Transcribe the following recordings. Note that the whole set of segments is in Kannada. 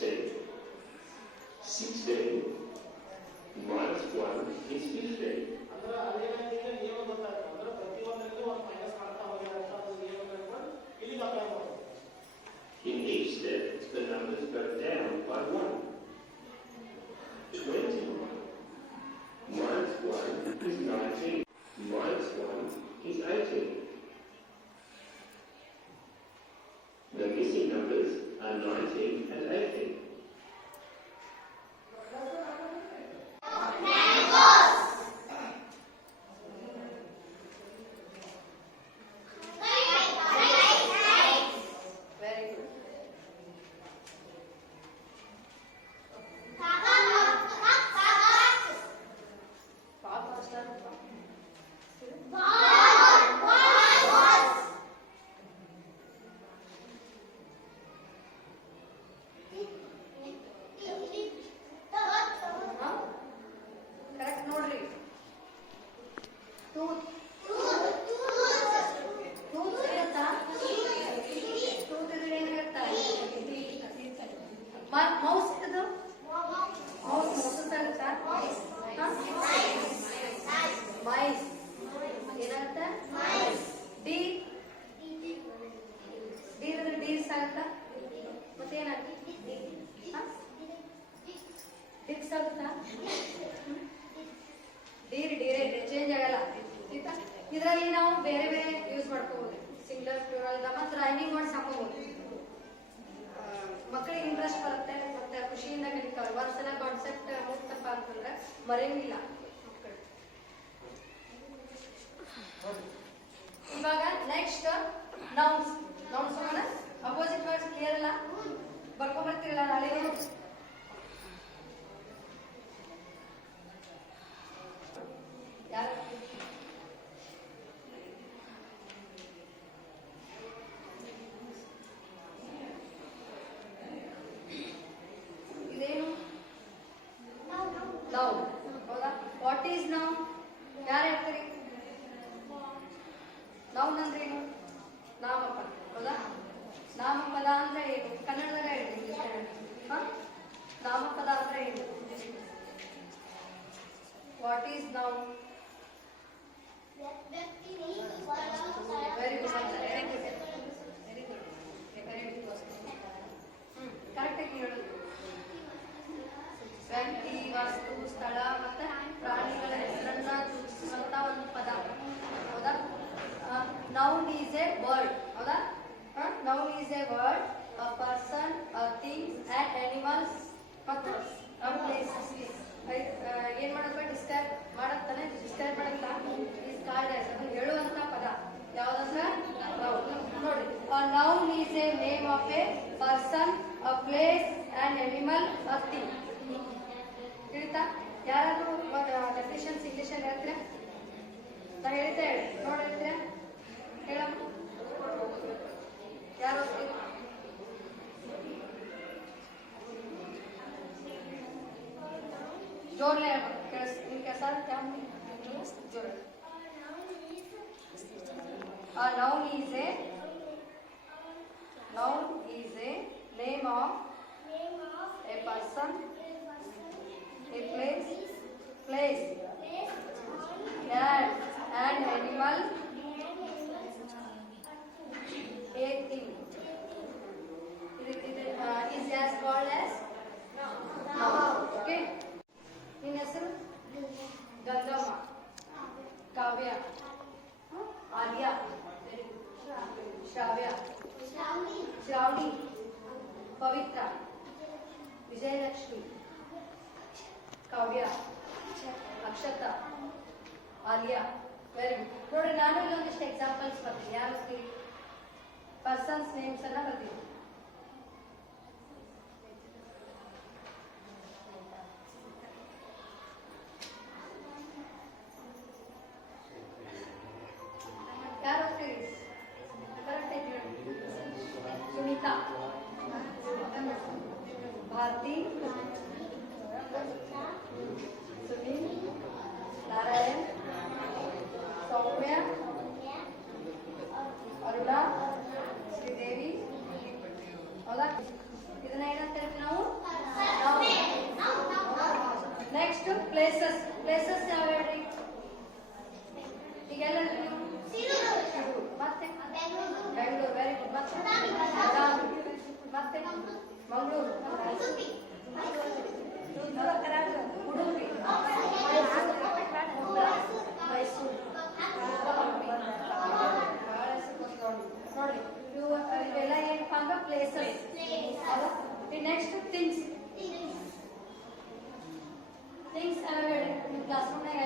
16. 16 minus 1 is 15. In each step, the numbers go down by 1. 20 minus 1 is 19. Minus 1 is 18. The missing numbers are 19 and 18. Change ಆಗಲ್ಲ. ಇದರಲ್ಲಿ ನಾವು ಬೇರೆ ಬೇರೆ ಯೂಸ್ ಮಾಡ್ಕೋಬಹುದು. ಸಿಂಗುಲರ್, ಪ್ಲೂರಲ್, ಮತ್ತೆ ರೈಮಿಂಗ್ ವರ್ಡ್ಸ್ ಹಾಕೋಬಹುದು. ಮಕ್ಕಳಿಗೆ ಇಂಟ್ರೆಸ್ಟ್ ಬರುತ್ತೆ ಮತ್ತೆ ಖುಷಿಯಿಂದ ಕಲಿತಾರೆ. ಒಂದ್ಸಲ ಕಾನ್ಸೆಪ್ಟ್ ಮುಗ್ತಪ್ಪ ಅಂತಂದ್ರೆ ಮರೆಯಂಗಿಲ್ಲ. ಇವಾಗ ನೆಕ್ಸ್ಟ್ ನೌನ್ಸ್. ನೌನ್ಸ್ ಹೋಗೋಣ. ಅಪೋಸಿಟ್ ವರ್ಡ್ಸ್ ಕ್ಲಿಯರ್ ಅಲ್ಲ? ಬರ್ಕೊಂಡ್ಬರ್ತೀರಲ್ಲ ನಾಳೆ? ಯಾರು ಇದೇನು? ನೌನ್. ಹೌದಾ? What is noun? ಯಾರು ಹೇಳ್ತೀರಿ? ನೌನ್ ಅಂದ್ರೆ ಏನು? ನಾಮಪದ. ಹೌದಾ? ನಾಮಪದ ಅಂದ್ರೆ ಏನು? ಕನ್ನಡದಾಗ ಹೇಳ್ತೀನಿ. ನಾಮಪದ ಅಂದ್ರೆ ಏನು? What is noun? Very good. Correct ಆಗಿ ಹೇಳೋದು. ವ್ಯಕ್ತಿ, ವಸ್ತು, ಸ್ಥಳ ಮತ್ತೆ ಪ್ರಾಣಿಗಳ ಹೆಸರನ್ನ ಸೂಚಿಸುವಂತ ಒಂದು ಪದ. ಹೌದಾ? Noun is a word. ಹೌದಾ? Noun is a word, a person, a things and animals ಮತ್ತು ಅ ಪ್ಲೇಸಸ್. ಏನ್ ಮಾಡಬೇಕು? ಡಿಸ್ಕ್ರೈಬ್ ಮಾಡತ್ತಾನೆ. ಡಿಸ್ಕ್ರೈಬ್ ಮಾಡಲ್ಲ. ಈಸ್ ಕಾಲ್ಡ್ ಆಸ್, ಅದನ್ನ ಹೇಳುವಂತ ಪದ ಯಾವ್ದಂದ್ರೆ ನೋಡಿ. Noun is a name of a person, a place and animal, a thing. ತಿಳಿತಾ? ಯಾರಾದ್ರೂ ಡೆಫಿನಿಷನ್ಸ್ ಇಂಗ್ಲಿಷ್ ಅಲ್ಲಿ ಹೇಳ್ತೀರಾ? ನಾ ಹೇಳ್ತಾ ಹೇಳಿ ನೋಡಿ. ಹೇಳ್ತೀರಾ? ಹೇಳಮ್ಮ. ಯಾರು ಓದ್ತೀರಿ? जोर ले कैसा क्या जोर. A noun is a name of a person, a place and animal, a thing. It is as called as noun. Okay. ನಿನ್ನ ಹೆಸರು? ಗಂಗಮ್ಮ, ಕಾವ್ಯ, ಆರ್ಯ, ಶ್ರಾವ್ಯ, ಶ್ರಾವಣಿ, ಪವಿತ್ರ, ವಿಜಯಲಕ್ಷ್ಮಿ, ಕಾವ್ಯ, ಅಕ್ಷತಾ, ಆರ್ಯ. Very good. ನೋಡಿ, ನಾನು ಇಲ್ಲೊಂದಿಷ್ಟು ಎಕ್ಸಾಂಪಲ್ಸ್ ಬರ್ತೀನಿ. ಯಾರು ಪರ್ಸನ್ಸ್ ನೇಮ್ಸ್ ಅನ್ನ ಬರ್ತೀನಿ. सुनीता, भारती, सुनील, नारायण, सौम्य, ಅರುಣಾ, ಶ್ರೀದೇವಿ. ಹೌದಾ? ಇದನ್ನ ಏನಂತ ಹೇಳ್ತೀವಿ ನಾವು? ಪ್ಲೇಸಸ್ ಪ್ಲೇಸಸ್ ಯಾವ ಹೇಳ್ರಿ ಈಗೆಲ್ಲ ನೀವು ಮತ್ತೆ ಬೆಂಗಳೂರು ವೆರಿ ಗುಡ್ ಮತ್ತೆ ಮತ್ತೆ ಮಂಗಳೂರು ಉಡುಪಿ ಮೈಸೂರು ನೋಡಿ ಇವೆಲ್ಲ ಏನಪ್ಪ ಅಂದ್ರೆ ಪ್ಲೇಸಸ್ ನೆಕ್ಸ್ಟ್ ಥಿಂಗ್ಸ್ ಥಿಂಗ್ಸ್ ಎಲ್ಲ ಹೇಳಿ ನಿಮ್ಮ ಕ್ಲಾಸ್ ರೂಮ್ನಾಗ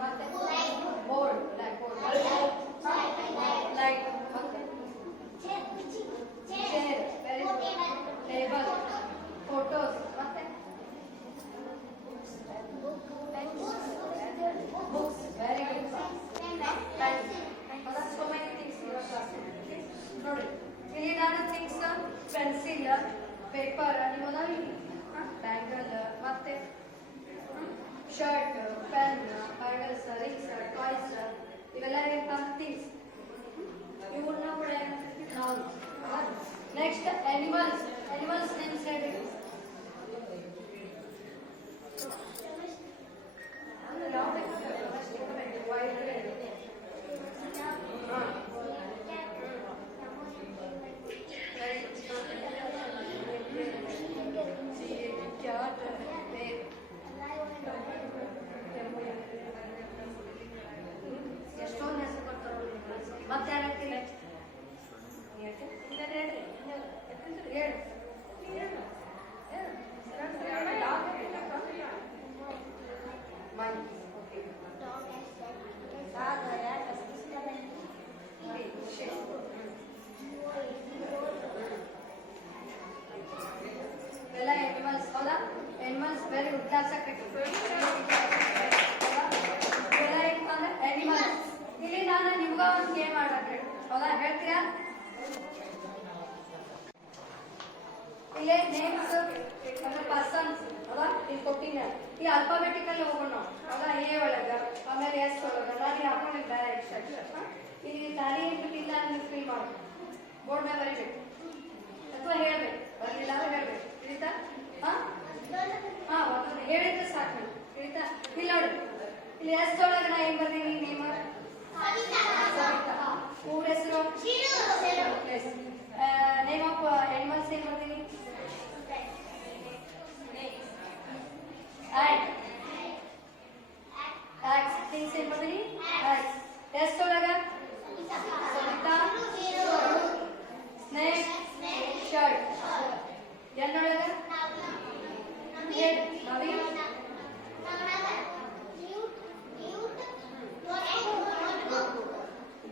ಮತ್ತೆ ಬೋರ್ಡ್ ಬ್ಲ್ಯಾಕ್ ಬೋರ್ಡ್ ಲೈಟ್ ಮತ್ತೆ chair very good table photos ಮತ್ತೆ books very good so many things in your class ನೋಡಿ ಇಲ್ಲಿ ನಾನು things pencil paper ನೀವು ಬ್ಯಾಂಗಲ್ ಮತ್ತೆ shirt pen bangles rings toys ಇವೆಲ್ಲ ಏನಪ್ಪ ಥಿಂಗ್ಸ್ ಇವನ್ನ ಕೂಡ ನಾವು ನೆಕ್ಸ್ಟ್ ಅನಿಮಲ್ಸ್ ಅನಿಮಲ್ಸ್ ನೇಮ್ಸ್ ಹೇಳಿ ಎಷ್ಟೊಂದು ಹೆಸರು ಬರ್ತಾರೋ ಮತ್ತೆ ಯಾರು ಎಲ್ಲ ಎನಿಮಲ್ಸ್ ಹೌದಾ ಎನಿಮಲ್ಸ್ ವೆರಿ ಗುಡ್ ಕ್ಲಾಸ್ ಎಲ್ಲ ಏನಪ್ಪ ಅಂದ್ರೆ ಎನಿಮಲ್ಸ್ ಇಲ್ಲಿ ನಾನು ನಿಮ್ಗ ಒಂದು ಗೇಮ್ ಆಡಕ್ಕೆ ಹೌದಾ ಹೇಳ್ತೀರಾ ಇಲ್ಲಿ ನೇಮ್ಸ್ ಅಂದ್ರೆ ಪರ್ಸನ್ಸ್ ಹೌದಾ ಇಲ್ಲಿ ಕೊಟ್ಟಿನ ಈ ಅಲ್ಫಾಬೆಟಿಕಲ್ ಹೋಗೋಣ ಹೌದಾ ಎ ಒಳಗ ಆಮೇಲೆ ಎಸ್ ಒಳಗ ನಾನು ಹಾಕೊಂಡಿದ್ದ ಡೈರೆಕ್ಷನ್ ಇಲ್ಲಿ ದಾರಿ ಬಿಟ್ಟಿಲ್ಲ ನೀವು ಫೀಲ್ ಮಾಡಿ ಬೋರ್ಡ್ ಮೇಲೆ ಬರೀಬೇಕು ಅಥವಾ ಹೇಳ್ಬೇಕು ಬರಲಿಲ್ಲ ಅಂದ್ರೆ ಹೇಳ್ಬೇಕು ತಿಳಿತಾ ಹಾ ಒಂದು ಹೇಳಿದ್ರೆ ಸಾಕು ತಿಳಿತಾ ಇಲ್ಲಿ ನೋಡಿ ಇಲ್ಲಿ ಎಸ್ ಒಳಗ ನಾ ಏನ್ ಬರ್ತೀನಿ ನೇಮ್ ಊರ ಹೆಸರು ನೇಮ್ ಆಫ್ ಅನಿಮಲ್ಸ್ ಏನ್ ಬರ್ತೀನಿ ಥಿಂಗ್ಸ್ ಏನ್ ಬರ್ತೀನಿ ಎಸ್ ಒಳಗ ಸವಿತಾ ಸ್ನೇಕ್ ಶರ್ಟ್ ಎನ್ನೊಳಗ ನವೀನ್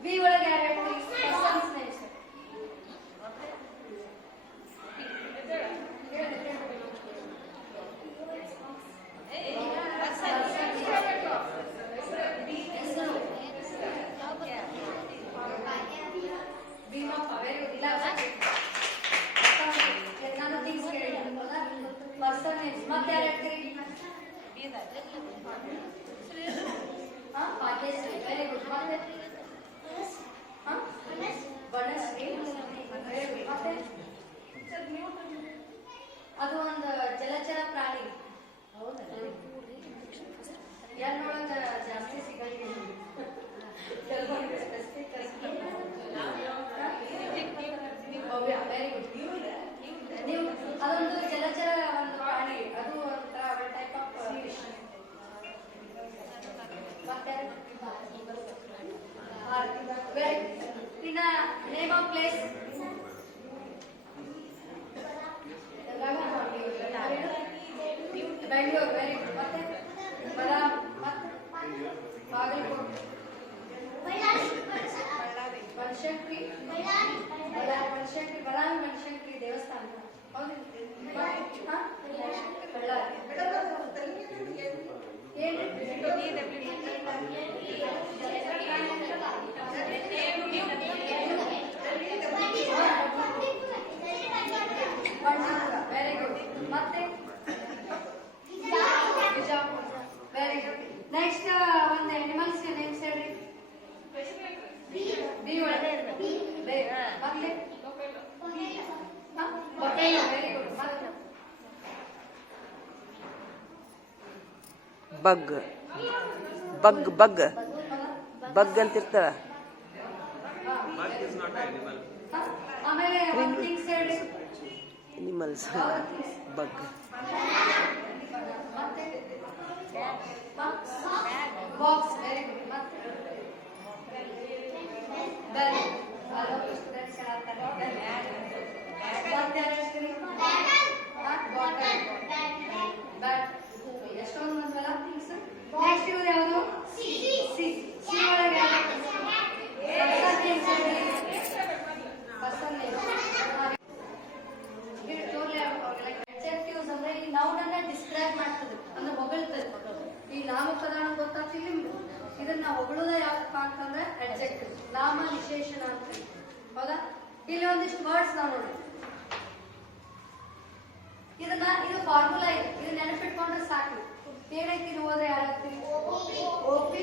ಬಿ ಒಳಗೆ ಯಾರು ಹೇಳ್ತೀವಿ ಪರ್ಸನ್ಸ್ ನೇಮ್ಸ್ ಪರ್ಸನ್ ನೇಮ್ಸ್ ಮತ್ತೆ ಯಾರು ಹೇಳ್ತೀರಿ ಭಾಗ್ಯಶ್ರೀ ವೆರಿ ಗುಡ್ ಮತ್ತೆ ಬನಶ್ರೀ ಮತ್ತೆ ಅದು ಒಂದು ಜಲಚರ ಪ್ರಾಣಿ ಎನ್ನೊಳಗ ಜಾಸ್ತಿ ಸಿಗಲಿಲ್ಲ ಕೆಲವೊಂದು ಸ್ಪೆಸಿಫಿಕ್ ಭವ್ಯ ವೆರಿ ಗುಡ್ ನೀವು ಅದೊಂದು ಜಲಚರ ಒಂದು ಪ್ರಾಣಿ ಅದು ಒಂಥರ ಟೈಪ್ ಆಫ್ ಫಿಶ್ ಮತ್ತೆ ಇನ್ನ name of place Bengaluru very good ಮತ್ತೆ ಮತ್ತೆ ಬಾಗಲಕೋಟೆ ಬನಶಂಕರಿ ಬಳ್ಳಾರಿ ಬನಶಂಕರಿ ದೇವಸ್ಥಾನ ಹೌದು ಬಳ್ಳಾರಿ ವೆರಿ ಗುಡ್ ಮತ್ತೆ ಬಿಜಾಪುರ ವೆರಿ ಗುಡ್ ನೆಕ್ಸ್ಟ್ ಒಂದು ಅನಿಮಲ್ಸ್ ನೇಮ್ಸ್ ಹೇಳ್ರಿ ಬಿ ಒಳಗೆ ಮತ್ತೆ ಬಫೆಲೋ ವೆರಿ ಗುಡ್ ಮತ್ತೆ ಬಗ್ ಬಗ್ ಬಗ್ ಬಗ್ ಅಂತಿರ್ತಾರ. ಆಮೇಲೆ ಥಿಂಗ್ಸ್ ಹೇಳಿ. ಅನಿಮಲ್ಸ್ ಬಗ್. ಮತ್ತೆ ಬಾಕ್ಸ್ ವೆರಿ ಗುಡ್. ಮತ್ತೆ ಬೆಲ್ ಹಲೋ ಸ್ಟೂಡೆಂಟ್ಸ್ ಹೇಳ್ತಾರೆ. ಮತ್ತೆ ಹೇಳ್ತೀರಿ ಬಾಟಲ್ ಬ್ಯಾಟ್ ಎಷ್ಟೊಂದು ಬಂದ್ವಲ್ಲ ಥಿಂಗ್ಸ್. ನೆಕ್ಸ್ಟ್ ಇವ್ರು ಯಾವುದು ಸಿ ಸಿ ಒಳಗೆ ಅಡ್ಜೆಕ್ಟಿವ್ಸ್ ಅಂದ್ರೆ ಈ ನೌನ್ ಅನ್ನ ಡಿಸ್ಕ್ರೈಬ್ ಮಾಡ್ತದೆ ಅಂದ್ರೆ ಹೊಗಳ್ತದೆ. ಈ ನಾಮಪದ ಗೊತ್ತಾಗ್ತಿಲ್ಲ ನಿಮ್ಗೆ. ಇದನ್ನ ಹೊಗಳೋದ ಯಾವಪ್ಪ ಅಂತಂದ್ರೆ ಅಡ್ಜೆಕ್ಟಿವ್, ನಾಮ ವಿಶೇಷಣ ಅಂತ. ಹೌದಾ? ಇಲ್ಲಿ ಒಂದಿಷ್ಟು ವರ್ಡ್ಸ್ ನಾವು ನೋಡಿ. ಇದು ಫಾರ್ಮುಲಾ ಇದೆ, ಇದು ನೆನಪಿಟ್ಕೊಂಡ್ರೆ ಸಾಕು. ಏನೈತಿ ನೀವು ಹೋದ್ರೆ ಯಾರಾಗ್ತೀರಿ? OP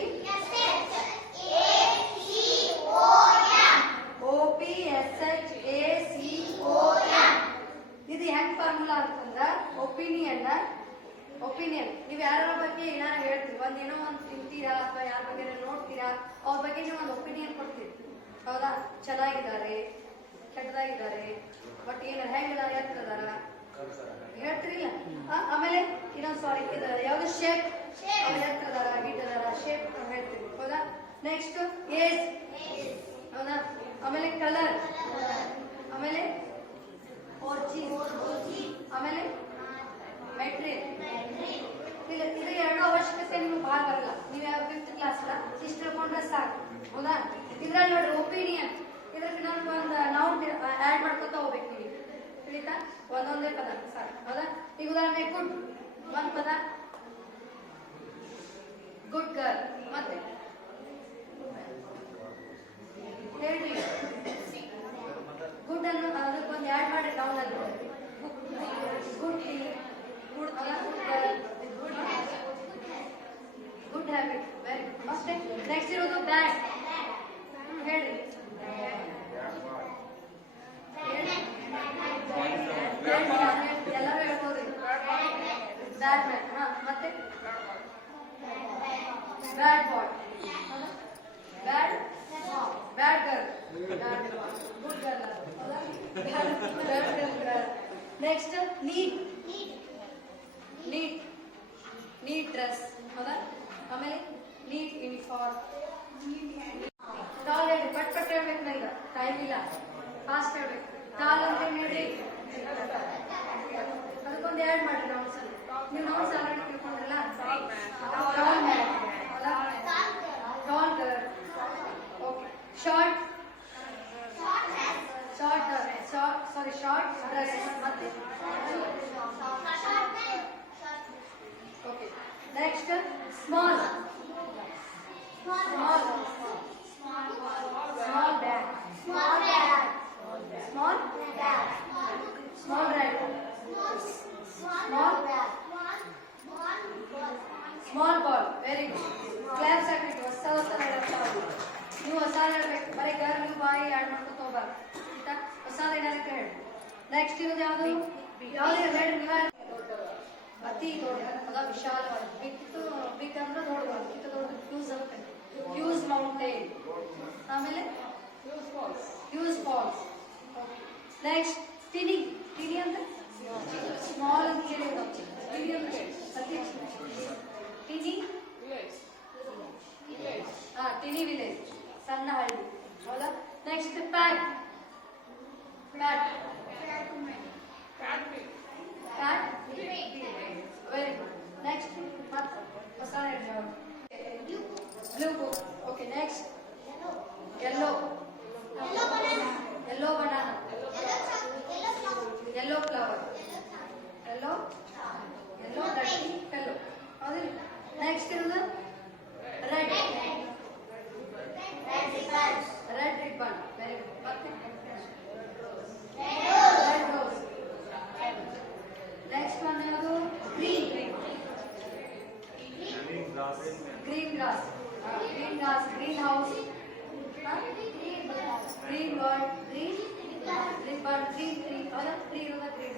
OPSHACOM. ಇದು ಹೆಂಗ್ ಫಾರ್ಮುಲಾ ಅಂತಂದ್ರ ಒಪಿನಿಯನ್ ನೀವು ಯಾರ ಬಗ್ಗೆ ಏನಾರ ಹೇಳ್ತೀವಿ, ಒಂದೇನೋ ಒಂದು ತಿಂತೀರಾ ಅಥವಾ ಯಾರ ಬಗ್ಗೆ ನೋಡ್ತೀರಾ, ಅವ್ರ ಬಗ್ಗೆ ನೀವು ಒಂದು ಒಪಿನಿಯನ್ ಕೊಡ್ತೀರಿ. ಹೌದಾ? ಚೆನ್ನಾಗಿದ್ದಾರೆ, ಕೆಟ್ಟದಾಗಿದ್ದಾರೆ, ಬಟ್ ಏನಾರ ಹೆಂಗಿದ್ದಾರೆ, ಎತ್ತದಾರ ಹೇಳ್ತಿರಿಲ್ಲ. ಆಮೇಲೆ ಇನ್ನೊಂದು ಸಾರಿ ಯಾವ್ದು ಶೇಪ್, ಅವ್ರು ಎತ್ತದಾರ ಗಿಡ್ಡದಾರ ಶೇಪ್ ಹೇಳ್ತೀವಿ. ಹೌದಾ? Next age. ಹೌದಾ? ಆಮೇಲೆ ಕಲರ್, ಆಮೇಲೆ ಆಮೇಲೆ ಮೆಟೀರಿಯಲ್. ಇದು ಎರಡು ಅವಶ್ಯಕತೆ ನಿಮ್ಗೆ ಭಾಳ ಬರಲ್ಲ. ನೀವು ಯಾವ 5th ಕ್ಲಾಸ್ ಅಲ್ಲ, ಇಷ್ಟು ತಿಳ್ಕೊಂಡ್ರೆ ಸಾಕು. ಹೌದಾ? ಇದ್ರಲ್ಲಿ ನೋಡಿ ಒಪಿನಿಯನ್, ಇದ್ರಲ್ಲಿ ನಾನು ಒಂದು ನೌನ್ ಆ್ಯಡ್ ಮಾಡ್ಕೊತಾ ಹೋಗ್ಬೇಕು ನೀವು. ತಿಳಿತಾ? ಒಂದೊಂದೇ ಪದ ಸಾಕು. ಹೌದಾ? ಈಗ ಉದಾಹರಣೆ ಗುಡ್ ಒಂದು ಪದ, ಗುಡ್ ಗರ್ಲ್. ಮತ್ತೆ ಹೇಳ್ರಿ ಗುಡ್ ಅನ್ನು ಅದಕ್ಕೊಂದು ಆ್ಯಡ್ ಮಾಡಿ ನೌನ್ ಅಲ್ಲಿ good tea, good good habit. Very good. ಮತ್ತೆ ನೆಕ್ಸ್ಟ್ ಇರೋದು ಬ್ಯಾಡ್. ಹೇಳ್ರಿ ಎಲ್ಲರೂ ಹೇಳ್ಬೋದ್ರಿ. Bad man. ಮತ್ತೆ bad boy, bad girl, good girl. Next neat dress. ಹೌದಾ? ಆಮೇಲೆ ನೀಟ್ ಯೂನಿಫಾರ್ಮ್. ಟಾಲ್ ಹೇಳಿ, ಪಟ್ ಹೇಳ್ಬೇಕು, ನಂಗೆ ಟೈಮ್ ಇಲ್ಲ, ಫಾಸ್ಟ್ ಹೇಳ್ಬೇಕು. ಟಾಲ್ ಅಂತ ಹೇಳಿ ಅದಕ್ಕೊಂದು ಆ್ಯಡ್ ಮಾಡಿ ನೌನ್ಸ್. ನೀವು ನೌನ್ಸ್ ಆಲ್ರೆಡಿ ತಿಳ್ಕೊಂಡ್ರಲ್ಲ. Tall man, tall girl. Okay. Short dress. ಮತ್ತೆ okay. Next small bag, small brand, small ball. Very good. Claps ಹಾಕ್ಬಿಟ್ಟು ಹೊಸ ನೀವು ಹೊಸ ಹೇಳ್ಬೇಕು. ಬರೀ ಗರ್ಲ್ ಬಾಯಿ ಆ್ಯಡ್ ಮಾಡ್ಕೊತ ಹೋಗ್ಬಾರ್ದು. ಆಯ್ತಾ? ಹೊಸದ ಏನಾದ್ರು ಹೇಳಿ. ನೆಕ್ಸ್ಟ್ ಇರೋದು ಯಾವುದು ಹೇಳಿ. ಅತಿ ದೊಡ್ಡ ಅದ ವಿಶಾಲವಾದ. ಬಿಗ್ ಅಂದ್ರೆ ನೋಡ್ಬಾರ್ದು, ಇಂಥ ದೊಡ್ಡ ಹ್ಯೂಸ್ ಅಂತ. Hughes mountain. ಆಮೇಲೆ ಹ್ಯೂಸ್ ಫಾಲ್ಸ್. ನೆಕ್ಸ್ಟ್ ಟಿನಿ ಅಂದ್ರೆ ಸ್ಮಾಲ್ ಅಂತ ಹೇಳಿ. ಟಿನಿ ಅಂದ್ರೆ ಅತಿ ಟಿನಿ ವಿಲೇಜ್, ಸಣ್ಣ ಹಳ್ಳಿ. ಹೌದಾ? Next pat. Very good. Next ಮತ್ತೆ ಹೊಸ blue book. Okay. Next yellow banana, yellow flower, yellow dirty fellow. ಹೌದಿಲ್ಲ? ನೆಕ್ಸ್ಟ್ ಇರೋದು ರೆಡ್ ರಿಬ್ಬನ್. Very good. ಮತ್ತೆ ರೆಡ್ ರೋಸ್. ನೆಕ್ಸ್ಟ್ ಒನ್ ಯಾವುದು? Green grass, green house, green bird, green ribbon, green tree. ಹೌದಾ? ಟ್ರೀ ಇರೋದ green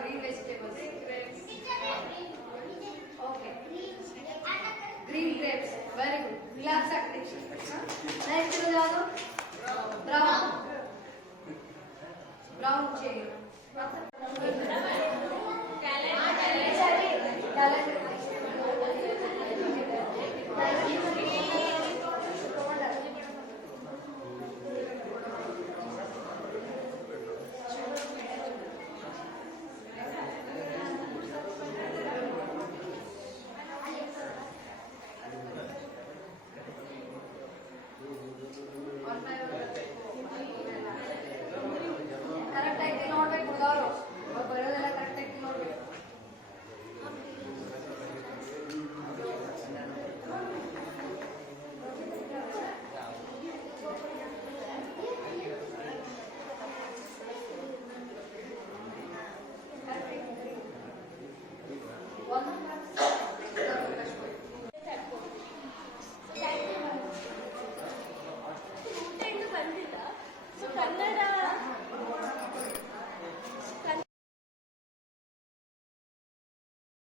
green vegetables. Okay green grapes very good relax ಆಗ್ತೀವಿ ನೆಕ್ಸ್ಟ್ ಇರೋದು ಯಾವುದು ಬ್ರೌನ್ ಬ್ರೌನ್ ಚೇರ್